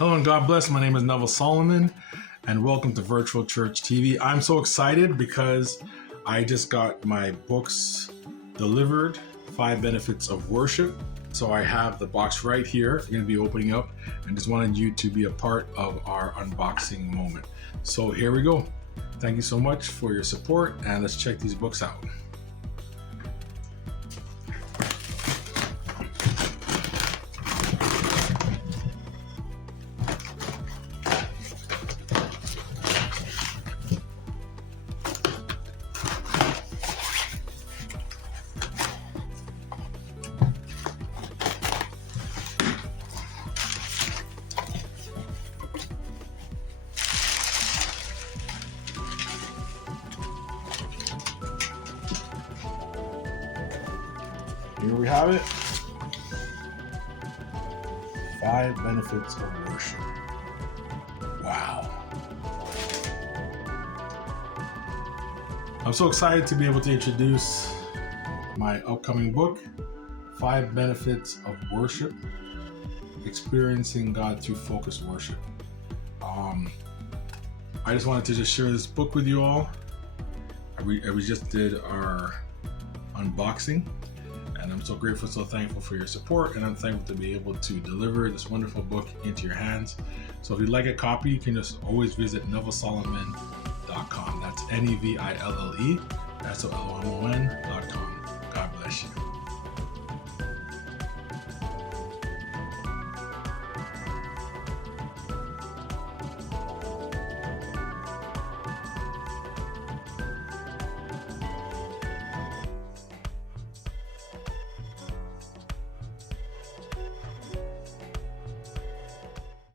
Hello and God bless. My name is Neville Solomon and welcome to Virtual Church TV. I'm so excited because I just got my books delivered, 5 Benefits of Worship. So I have the box right here. I'm going to be opening up and just wanted you to be a part of our unboxing moment. So here we go. Thank you so much for your support and let's check these books out. Here we have it. 5 Benefits of Worship. Wow. I'm so excited to be able to introduce my upcoming book, 5 Benefits of Worship, Experiencing God Through Focused Worship. I just wanted to just share this book with you all. We just did our unboxing. And I'm so grateful, so thankful for your support, and I'm thankful to be able to deliver this wonderful book into your hands. So if you'd like a copy, you can just always visit NevilleSolomon.com. That's NevilleSolomon.com. God bless you.